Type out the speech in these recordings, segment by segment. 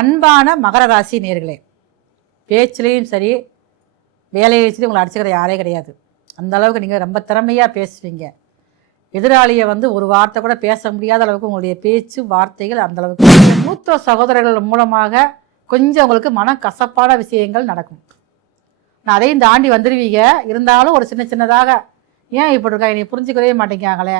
அன்பான மகர ராசி நேர்களே, பேச்சுலேயும் சரி வேலையிலையும் உங்களை அடிச்சுக்கிற யாரே கிடையாது. அந்த அளவுக்கு நீங்கள் ரொம்ப திறமையாக பேசுவீங்க. எதிராளியை ஒரு வார்த்தை கூட பேச முடியாத அளவுக்கு உங்களுடைய பேச்சு வார்த்தைகள் அந்த அளவுக்கு. மூத்த சகோதரர்கள் மூலமாக கொஞ்சம் உங்களுக்கு மன கசப்பான விஷயங்கள் நடக்கும். நான் அதையும் தாண்டி வந்துடுவீங்க. இருந்தாலும் ஒரு சின்னதாக ஏன் இப்படி இருக்கா, என்னை புரிஞ்சுக்கவே மாட்டேங்காங்களே,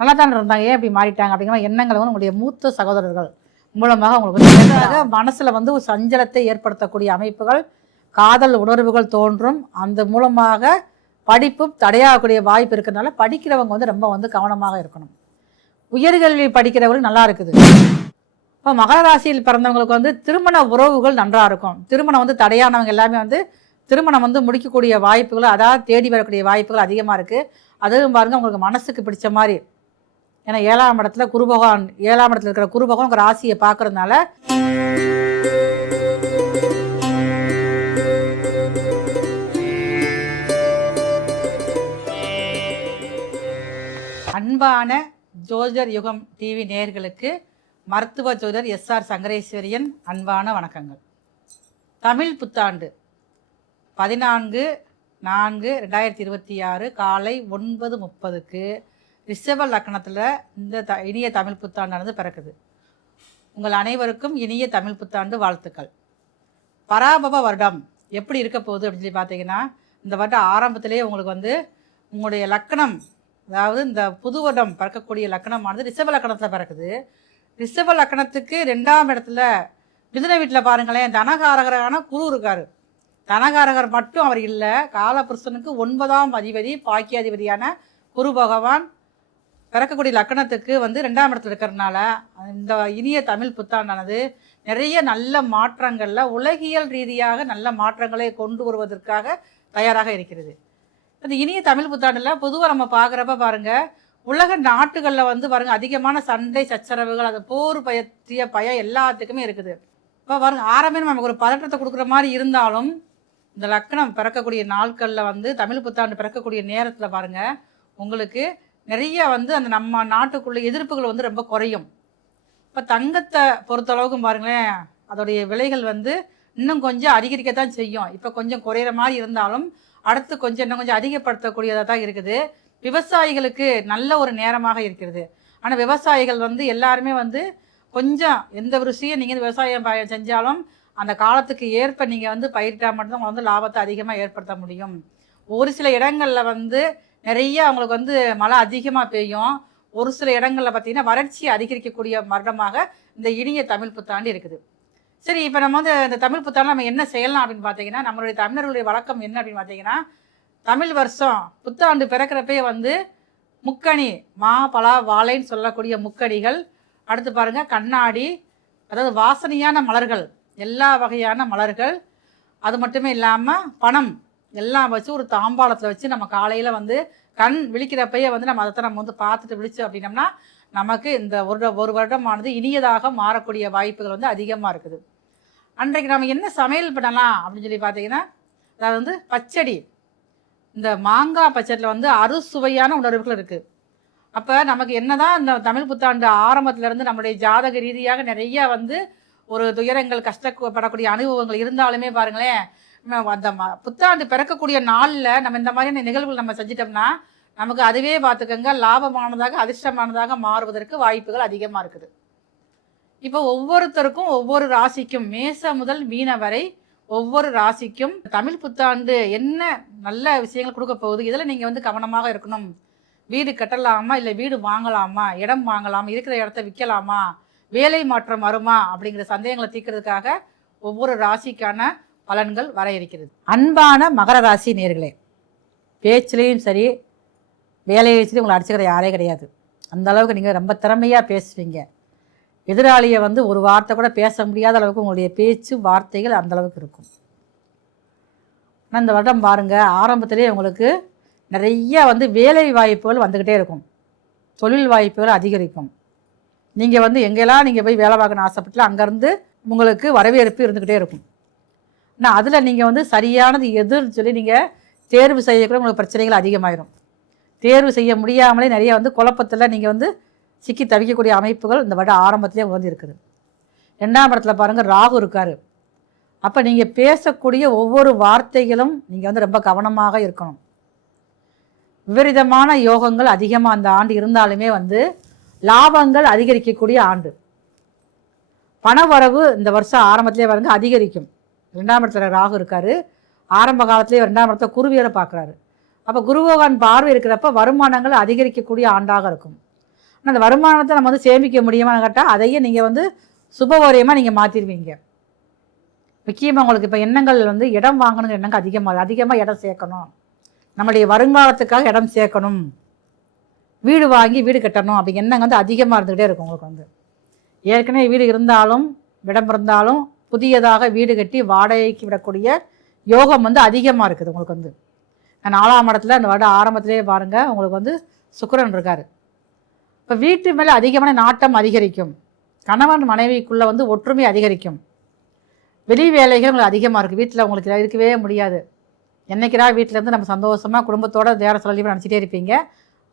நல்லா தான் இருந்தாங்க, ஏன் இப்படி மாறிட்டாங்க அப்படிங்கிற எண்ணங்களை உங்களுடைய மூத்த சகோதரர்கள் மூலமாக உங்களுக்கு மனசில் ஒரு சஞ்சலத்தை ஏற்படுத்தக்கூடிய அமைப்புகள், காதல் உணர்வுகள் தோன்றும். அந்த மூலமாக படிப்பு தடையாகக்கூடிய வாய்ப்பு இருக்கிறதுனால படிக்கிறவங்க ரொம்ப கவனமாக இருக்கணும். உயர்கல்வி படிக்கிறவர்கள் நல்லா இருக்குது. இப்போ மகர ராசியில் பிறந்தவங்களுக்கு திருமண உறவுகள் நன்றாக இருக்கும். திருமணம் தடையானவங்க எல்லாமே திருமணம் முடிக்கக்கூடிய வாய்ப்புகள், அதாவது தேடி வரக்கூடிய வாய்ப்புகள் அதிகமாக இருக்குது. அதுவும் பாருங்கள், உங்களுக்கு மனசுக்கு பிடிச்ச மாதிரி. ஏன்னா 7ஆம் இடத்துல குரு பகவான், 7ஆம் இடத்துல இருக்கிற குரு பகவான் உங்கள் ராசியை பார்க்கறதுனால அன்பான ஜோதிடர் யுகம் டிவி நேயர்களுக்கு மருத்துவ ஜோதிடர் எஸ்ஆர் சங்கரேஸ்வரியன் அன்பான வணக்கங்கள். தமிழ் புத்தாண்டு 14/4/2026 காலை 9:30க்கு ரிஷப லக்னத்தில் இந்த இனிய தமிழ் புத்தாண்டானது பிறக்குது. உங்கள் அனைவருக்கும் இனிய தமிழ் புத்தாண்டு வாழ்த்துக்கள். பராபவ வருடம் எப்படி இருக்க போகுது அப்படின்னு சொல்லி பார்த்தீங்கன்னா, இந்த வருடம் ஆரம்பத்திலே உங்களுக்கு உங்களுடைய லக்னம், அதாவது இந்த புது வருடம் பிறக்கக்கூடிய லக்னமானது ரிஷப லக்னத்தில் பிறக்குது. ரிஷப லக்னத்துக்கு 2ஆம் இடத்துல மிதுன வீட்டில் பாருங்களேன், தனகாரகரான குரு இருக்கார். தனகாரகர் மட்டும் அவர் இல்லை, காலபுருஷனுக்கு 9ஆம் அதிபதி பாக்கியாதிபதியான குரு பகவான் பிறக்கக்கூடிய லக்கணத்துக்கு 2ஆம் இடத்துல இருக்கிறதுனால இந்த இனிய தமிழ் புத்தாண்டானது நிறைய நல்ல மாற்றங்களில், உலகியல் ரீதியாக நல்ல மாற்றங்களை கொண்டு வருவதற்காக தயாராக இருக்கிறது. இந்த இனிய தமிழ் புத்தாண்டில் பொதுவாக நம்ம பார்க்குறப்ப பாருங்கள், உலக நாட்டுகளில் பாருங்கள் அதிகமான சண்டை சச்சரவுகள், அது போர் பற்றிய பயம் எல்லாத்துக்குமே இருக்குது. இப்போ பாருங்கள், ஆரம்பமே நமக்கு ஒரு பதற்றத்தை கொடுக்குற மாதிரி இருந்தாலும் இந்த லக்னம் பிறக்கக்கூடிய நாட்களில் தமிழ் புத்தாண்டு பிறக்கக்கூடிய நேரத்தில் பாருங்கள், உங்களுக்கு நிறைய அந்த நம்ம நாட்டுக்குள்ள எதிர்ப்புகள் ரொம்ப குறையும். இப்போ தங்கத்தை பொறுத்தளவுக்கும் பாருங்களேன், அதோடைய விலைகள் இன்னும் கொஞ்சம் அதிகரிக்கத்தான் செய்யும். இப்போ கொஞ்சம் குறையிற மாதிரி இருந்தாலும் அடுத்து இன்னும் கொஞ்சம் அதிகப்படுத்தக்கூடியதாக தான் இருக்குது. விவசாயிகளுக்கு நல்ல ஒரு நேரமாக இருக்கிறது. ஆனால் விவசாயிகள் எல்லாருமே கொஞ்சம் எந்த ஒரு விஷயம் நீங்கள் விவசாயம் செஞ்சாலும் அந்த காலத்துக்கு ஏற்ப நீங்கள் பயிரிட்டால் மட்டும்தான் உங்களுக்கு லாபத்தை அதிகமாக ஏற்படுத்த முடியும். ஒரு சில இடங்களில் நிறைய அவங்களுக்கு மழை அதிகமாக பெய்யும். ஒரு சில இடங்களில் பார்த்திங்கன்னா வறட்சியை அதிகரிக்கக்கூடிய வருடமாக இந்த இனிய தமிழ் புத்தாண்டு இருக்குது. சரி, இப்போ நம்ம இந்த தமிழ் புத்தாண்டு நம்ம என்ன செய்யலாம் அப்படின்னு பார்த்தீங்கன்னா, நம்மளுடைய தமிழர்களுடைய வழக்கம் என்ன அப்படின்னு பார்த்தீங்கன்னா, தமிழ் வருஷம் புத்தாண்டு பிறக்கிறப்பே முக்கணி, மா பலா வாழைன்னு சொல்லக்கூடிய முக்கணிகள், அடுத்து பாருங்கள் கண்ணாடி, அதாவது வாசனையான மலர்கள், எல்லா வகையான மலர்கள், அது மட்டுமே இல்லாமல் பணம் எல்லாம் வச்சு ஒரு தாம்பாளத்தில் வச்சு நம்ம காலையில் கண் விழிக்கிறப்பையே நம்ம அதை நம்ம பார்த்துட்டு விழிச்சு அப்படின்னம்னா நமக்கு இந்த ஒரு வருடமானது இனியதாக மாறக்கூடிய வாய்ப்புகள் அதிகமாக இருக்குது. அன்றைக்கு நம்ம என்ன சமையல் பண்ணலாம் அப்படின்னு சொல்லி பார்த்தீங்கன்னா, அதாவது பச்சடி, இந்த மாங்காய் பச்சடியில் அறுசுவையான உணர்வுகள் இருக்குது. அப்போ நமக்கு என்னதான் இந்த தமிழ் புத்தாண்டு ஆரம்பத்துலேருந்து நம்முடைய ஜாதக ரீதியாக நிறைய ஒரு துயரங்கள், கஷ்டப்படக்கூடிய அனுபவங்கள் இருந்தாலுமே பாருங்களேன், அந்த புத்தாண்டு பிறக்கக்கூடிய நாளில் நம்ம இந்த மாதிரியான நிகழ்வுகள் நம்ம செஞ்சிட்டோம்னா நமக்கு அதுவே பார்த்துக்கோங்க லாபமானதாக அதிர்ஷ்டமானதாக மாறுவதற்கு வாய்ப்புகள் அதிகமாக இருக்குது. இப்போ ஒவ்வொருத்தருக்கும் ஒவ்வொரு ராசிக்கும், மேச முதல் மீன வரை ஒவ்வொரு ராசிக்கும் தமிழ் புத்தாண்டு என்ன நல்ல விஷயங்கள் கொடுக்க போகுது, இதில் நீங்கள் கவனமாக இருக்கணும். வீடு கட்டலாமா, இல்லை வீடு வாங்கலாமா, இடம் வாங்கலாமா, இருக்கிற இடத்த விற்கலாமா, வேலை மாற்றம் வருமா அப்படிங்கிற சந்தேகங்களை தீர்க்கிறதுக்காக ஒவ்வொரு ராசிக்கான பலன்கள் வர இருக்கிறது. அன்பான மகர ராசி நேர்களே, பேச்சுலேயும் சரி வேலையிலையும் உங்களை அடிச்சுக்கிற யாரே கிடையாது. அந்த அளவுக்கு நீங்கள் ரொம்ப திறமையாக பேசுவீங்க. எதிராளியை ஒரு வார்த்தை கூட பேச முடியாத அளவுக்கு உங்களுடைய பேச்சு வார்த்தைகள் அந்த அளவுக்கு இருக்கும். ஆனால் இந்த வருடம் பாருங்கள், ஆரம்பத்திலே உங்களுக்கு நிறைய வேலை வாய்ப்புகள் வந்துக்கிட்டே இருக்கும், தொழில் வாய்ப்புகள் அதிகரிக்கும். நீங்கள் எங்கெல்லாம் நீங்கள் போய் வேலை பார்க்கணும்னு ஆசைப்பட்டுல அங்கேருந்து உங்களுக்கு வரவேற்பு இருந்துக்கிட்டே இருக்கும். ஆனால் அதில் நீங்கள் சரியானது எதுன்னு சொல்லி நீங்கள் தேர்வு செய்யக்கூட உங்களுக்கு பிரச்சனைகள் அதிகமாகிடும். தேர்வு செய்ய முடியாமலே நிறைய குழப்பத்தில் நீங்கள் சிக்கி தவிக்கக்கூடிய அமைப்புகள் இந்த வருடம் ஆரம்பத்திலே இருக்குது. 2ஆம் இடத்துல பாருங்கள் ராகு இருக்கார். அப்போ நீங்கள் பேசக்கூடிய ஒவ்வொரு வார்த்தைகளும் நீங்கள் வந்து ரொம்ப கவனமாக இருக்கணும். விபரீதமான யோகங்கள் அதிகமாக அந்த ஆண்டு இருந்தாலுமே வந்து லாபங்கள் அதிகரிக்கக்கூடிய ஆண்டு. பணவரவு இந்த வருஷம் ஆரம்பத்திலே பாருங்க அதிகரிக்கும். 2ஆம் இடத்துல ராகு இருக்கார். ஆரம்ப காலத்திலே 2ஆம் இடத்துல குருவியரை பார்க்குறாரு. அப்போ குருபகவான் பார்வை இருக்கிறப்ப வருமானங்கள் அதிகரிக்கக்கூடிய ஆண்டாக இருக்கும். ஆனால் அந்த வருமானத்தை நம்ம வந்து சேமிக்க முடியுமான்னு கேட்டால் அதையே நீங்கள் வந்து சுபவரியமாக நீங்கள் மாற்றிடுவீங்க. முக்கியமாக உங்களுக்கு இப்போ எண்ணங்கள் வந்து இடம் வாங்கணுங்கிற எண்ணங்கள் அதிகமாக இடம் சேர்க்கணும், நம்மளுடைய வருங்காலத்துக்காக இடம் சேர்க்கணும், வீடு வாங்கி வீடு கட்டணும் அப்படி எண்ணங்கள் வந்து அதிகமாக இருந்துக்கிட்டே இருக்கும். உங்களுக்கு வந்து ஏற்கனவே வீடு இருந்தாலும் இடம் இருந்தாலும் புதியதாக வீடு கட்டி வாடகைக்கு விடக்கூடிய யோகம் வந்து அதிகமாக இருக்குது. உங்களுக்கு வந்து 4ஆம் இடத்துல அந்த வருட ஆரம்பத்திலே பாருங்கள் உங்களுக்கு வந்து சுக்கிரன் இருக்கார். இப்போ வீட்டு மேலே அதிகமான நாட்டம் அதிகரிக்கும். கணவன் மனைவிக்குள்ளே வந்து ஒற்றுமை அதிகரிக்கும். வெளி வேலைகள் உங்களுக்கு அதிகமாக இருக்குது. வீட்டில் உங்களுக்கு இருக்கவே முடியாது. என்னைக்கிறா வீட்டிலேருந்து நம்ம சந்தோஷமாக குடும்பத்தோடு தேர சொல்லி நினச்சிட்டே இருப்பீங்க.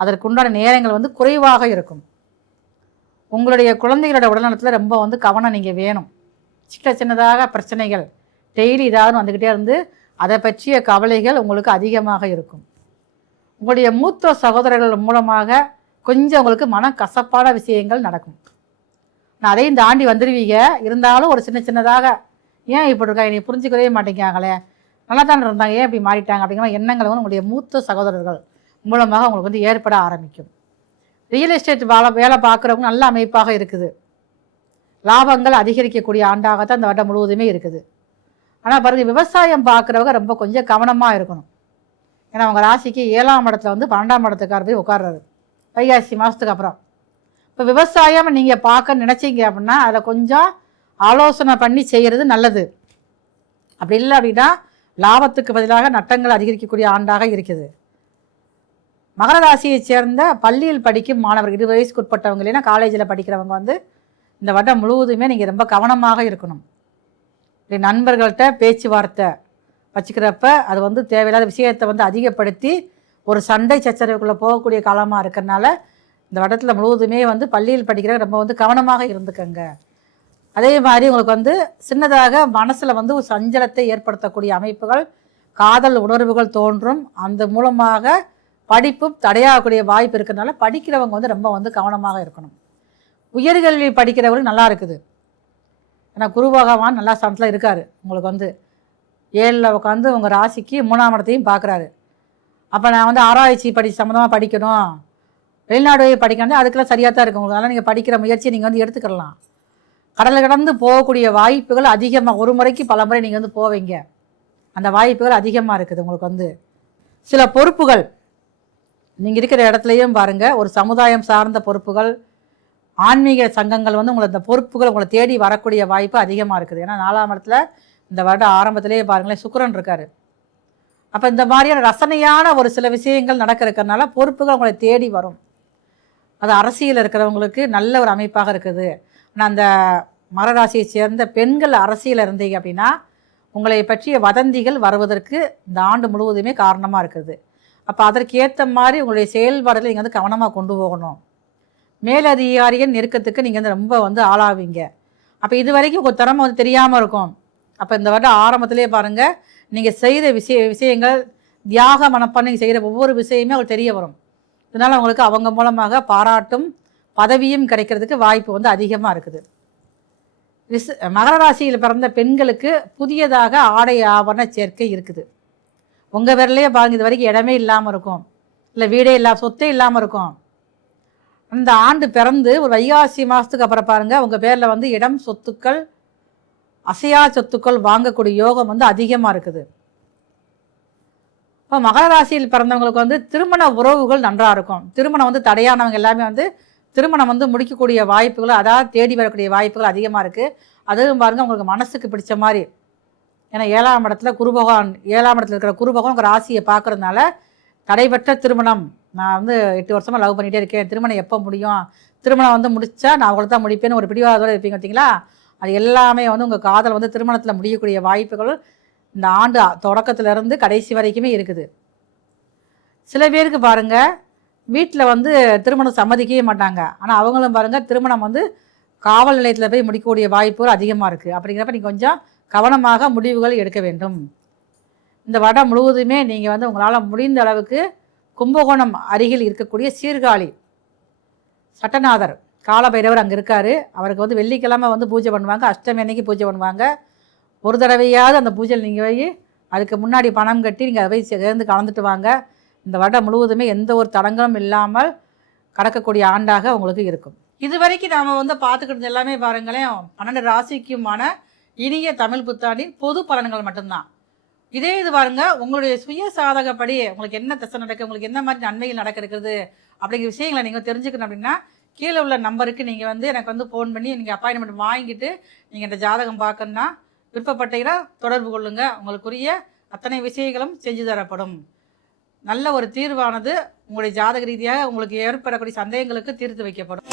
அதற்குண்டான நேரங்கள் வந்து குறைவாக இருக்கும். உங்களுடைய குழந்தைகளோட உடல்நலத்தில் ரொம்ப வந்து கவனம் நீங்கள் வேணும். சின்னதாக பிரச்சனைகள் டெய்லி ஏதாவது வந்துக்கிட்டே இருந்து அதை பற்றிய கவலைகள் உங்களுக்கு அதிகமாக இருக்கும். உங்களுடைய மூத்த சகோதரர்கள் மூலமாக கொஞ்சம் உங்களுக்கு மனக்கசப்பான விஷயங்கள் நடக்கும். நான் அதையும் தாண்டி வந்துடுவீங்க. இருந்தாலும் ஒரு சின்னதாக ஏன் இப்படி இருக்கா, என்னை புரிஞ்சுக்கவே மாட்டேங்காங்களே, நல்லா தானே இருந்தாங்க, ஏன் இப்படி மாறிட்டாங்க அப்படிங்கிற எண்ணங்கள் வந்து உங்களுடைய மூத்த சகோதரர்கள் மூலமாக உங்களுக்கு வந்து ஏற்பட ஆரம்பிக்கும். ரியல் எஸ்டேட் வேலை பார்க்குறவங்க நல்ல அமைப்பாக இருக்குது. லாபங்கள் அதிகரிக்கக்கூடிய ஆண்டாகத்தான் இந்த வருடம் முழுவதுமே இருக்குது. ஆனால் பாருங்கள், விவசாயம் பார்க்குறவங்க ரொம்ப கொஞ்சம் கவனமாக இருக்கணும். ஏன்னா அவங்க ராசிக்கு 7ஆம் இடத்துல வந்து 12ஆம் இடத்துக்கார போய் உட்கார்றாரு வைகாசி மாதத்துக்கு அப்புறம். இப்போ விவசாயம் நீங்கள் பார்க்க நினச்சிங்க அப்படின்னா அதை கொஞ்சம் ஆலோசனை பண்ணி செய்கிறது நல்லது. அப்படி இல்லை அப்படின்னா லாபத்துக்கு பதிலாக நட்டங்கள் அதிகரிக்கக்கூடிய ஆண்டாக இருக்குது. மகர ராசியை சேர்ந்த பள்ளியில் படிக்கும் மாணவர்கள் 20 வயசுக்கு உட்பட்டவங்க இல்லைன்னா காலேஜில் படிக்கிறவங்க வந்து இந்த வருடம் முழுவதுமே நீங்கள் ரொம்ப கவனமாக இருக்கணும். இப்படி நண்பர்கள்ட்ட பேச்சுவார்த்தை வச்சுக்கிறப்ப அது வந்து தேவையில்லாத விஷயத்தை வந்து அதிகப்படுத்தி ஒரு சண்டை சச்சரவுக்குள்ளே போகக்கூடிய காலமாக இருக்கிறதுனால இந்த வருடத்தில் முழுவதுமே வந்து பள்ளியில் படிக்கிற ரொம்ப வந்து கவனமாக இருந்துக்கங்க. அதே மாதிரி உங்களுக்கு வந்து சின்னதாக மனசில் வந்து ஒரு சஞ்சலத்தை ஏற்படுத்தக்கூடிய அமைப்புகள், காதல் உணர்வுகள் தோன்றும். அந்த மூலமாக படிப்பும் தடையாகக்கூடிய வாய்ப்பு இருக்கிறதுனால படிக்கிறவங்க வந்து ரொம்ப வந்து கவனமாக இருக்கணும். உயர்கல்வி படிக்கிறவங்களுக்கு நல்லா இருக்குது. ஏன்னா குரு பகவான் நல்லா ஸ்தானத்தில் இருக்கார். உங்களுக்கு வந்து 7ல் உட்காந்து உங்கள் ராசிக்கு 3ஆம் இடத்தையும் பார்க்குறாரு. அப்போ நான் வந்து ஆராய்ச்சி சம்மந்தமாக படிக்கணும், வெளிநாடு படிக்கணும், அதுக்கெல்லாம் சரியாக தான் இருக்கும் உங்களுக்கு. அதனால் நீங்கள் படிக்கிற முயற்சியை நீங்கள் வந்து எடுத்துக்கலாம். கடலை கடந்து போகக்கூடிய வாய்ப்புகள் அதிகமாக, ஒரு முறைக்கு பல முறை நீங்கள் வந்து போவீங்க. அந்த வாய்ப்புகள் அதிகமாக இருக்குது. உங்களுக்கு வந்து சில பொறுப்புகள் நீங்கள் இருக்கிற இடத்துலையும் பாருங்கள், ஒரு சமுதாயம் சார்ந்த பொறுப்புகள், ஆன்மீக சங்கங்கள் வந்து உங்களை இந்த பொறுப்புகள் உங்களை தேடி வரக்கூடிய வாய்ப்பு அதிகமாக இருக்குது. ஏன்னா 4ஆம் இடத்துல இந்த வருட ஆரம்பத்திலேயே பாருங்களேன் சுக்கிரன் இருக்கார். அப்போ இந்த மாதிரியான ரசனையான ஒரு சில விஷயங்கள் இருக்கிறதுனால பொறுப்புகள் உங்களை தேடி வரும். அது அரசியல் இருக்கிறவங்களுக்கு நல்ல ஒரு அமைப்பாக இருக்குது. ஆனால் அந்த மகராசியை சேர்ந்த பெண்கள் அரசியல் இருந்தீங்க அப்படின்னா உங்களை பற்றிய வதந்திகள் வருவதற்கு இந்த ஆண்டு முழுவதுமே காரணமாக இருக்குது. அப்போ அதற்கேற்ற மாதிரி உங்களுடைய செயல்பாடுகளை நீங்கள் வந்து கவனமாக கொண்டு போகணும். மேலதிகாரிகள் நெருக்கத்துக்கு நீங்கள் வந்து ரொம்ப வந்து ஆளாவீங்க. அப்போ இது வரைக்கும் உங்கள் திறமை வந்து தெரியாமல் இருக்கும். அப்போ இந்த வருடம் ஆரம்பத்திலே பாருங்கள், நீங்கள் செய்கிற விஷயங்கள் தியாக மனப்பான்மை நீங்கள் செய்கிற ஒவ்வொரு விஷயமே அவங்களுக்கு தெரிய வரும். இதனால் அவங்களுக்கு அவங்க மூலமாக பாராட்டும் பதவியும் கிடைக்கிறதுக்கு வாய்ப்பு வந்து அதிகமாக இருக்குது. மகர ராசியில் பிறந்த பெண்களுக்கு புதியதாக ஆடை ஆபரண சேர்க்கை இருக்குது. உங்கள் பேர்லேயே பாருங்கள், இது வரைக்கும் இடமே இல்லாமல் இருக்கும், இல்லை வீடே இல்லாமல் சொத்தே இல்லாமல் இருக்கும். அந்த ஆண்டு பிறந்து ஒரு வைகாசி மாதத்துக்கு அப்புறம் பாருங்கள், உங்கள் பேரில் வந்து இடம், சொத்துக்கள், அசையா சொத்துக்கள் வாங்கக்கூடிய யோகம் வந்து அதிகமாக இருக்குது. இப்போ மகர ராசியில் பிறந்தவங்களுக்கு வந்து திருமண உறவுகள் நன்றாக இருக்கும். திருமணம் வந்து தடையானவங்க எல்லாமே வந்து திருமணம் வந்து முடிக்கக்கூடிய வாய்ப்புகள், அதாவது தேடி வரக்கூடிய வாய்ப்புகள் அதிகமாக இருக்குது. அதுவும் பாருங்கள் உங்களுக்கு மனசுக்கு பிடிச்ச மாதிரி. ஏன்னா 7ஆம் இடத்துல குருபகவான், 7ஆம் இடத்துல இருக்கிற குருபகவான் உங்கள் ராசியை பார்க்குறதுனால தடைபெற்ற திருமணம், நான் வந்து 8 வருஷமாக லவ் பண்ணிகிட்டே இருக்கேன், திருமணம் எப்போ முடியும், திருமணம் வந்து முடித்தா நான் அவங்கள தான் முடிப்பேன்னு ஒரு பிடிவாதோடு இருப்பீங்க பார்த்தீங்களா, அது எல்லாமே வந்து உங்கள் காதல் வந்து திருமணத்தில் முடியக்கூடிய வாய்ப்புகள் இந்த ஆண்டு தொடக்கத்திலேருந்து கடைசி வரைக்குமே இருக்குது. சில பேருக்கு பாருங்கள் வீட்டில் வந்து திருமணம் சம்மதிக்கவே மாட்டாங்க. ஆனால் அவங்களும் பாருங்கள் திருமணம் வந்து காவல் நிலையத்தில் போய் முடிக்கக்கூடிய வாய்ப்புகள் அதிகமாக இருக்குது. அப்படிங்கிறப்ப நீங்கள் கொஞ்சம் கவனமாக முடிவுகள் எடுக்க வேண்டும். இந்த வருடம் முழுவதுமே நீங்கள் உங்களால் முடிந்த அளவுக்கு கும்பகோணம் அருகில் இருக்கக்கூடிய சீர்காழி சட்டநாதர் காலபைரவர் அங்கே இருக்கார். அவருக்கு வெள்ளிக்கிழமை பூஜை பண்ணுவாங்க, அஷ்டமி அன்னைக்கு பூஜை பண்ணுவாங்க. ஒரு தடவையாவது அந்த பூஜையில் நீங்கள் போய் அதுக்கு முன்னாடி பணம் கட்டி நீங்கள் அதை போய் சேர்ந்து கலந்துட்டு வாங்க. இந்த வருடம் முழுவதுமே எந்த ஒரு தடங்களும் இல்லாமல் கடக்கக்கூடிய ஆண்டாக உங்களுக்கு இருக்கும். இது வரைக்கும் நாம் பார்த்துக்கிட்டு எல்லாமே பாருங்களேன், 12 ராசிக்குமான இனிய தமிழ் புத்தாண்டின் பொது பலன்கள் மட்டும்தான். இதே இது பாருங்க, உங்களுடைய சுய சாதகப்படி உங்களுக்கு என்ன திசை நடக்கு, உங்களுக்கு என்ன மாதிரி நன்மைகள் நடக்க இருக்குது அப்படிங்கிற விஷயங்களை நீங்கள் தெரிஞ்சுக்கணும். அப்படின்னா கீழே உள்ள நம்பருக்கு நீங்கள் எனக்கு ஃபோன் பண்ணி நீங்கள் அப்பாயின்மெண்ட் வாங்கிட்டு நீங்கள் இந்த ஜாதகம் பார்க்கணுன்னா விருப்பப்பட்டீங்கன்னா தொடர்பு கொள்ளுங்கள். உங்களுக்குரிய அத்தனை விஷயங்களும் செஞ்சு தரப்படும். நல்ல ஒரு தீர்வானது உங்களுடைய ஜாதக ரீதியாக உங்களுக்கு ஏற்படக்கூடிய சந்தேகங்களுக்கு தீர்த்து வைக்கப்படும்.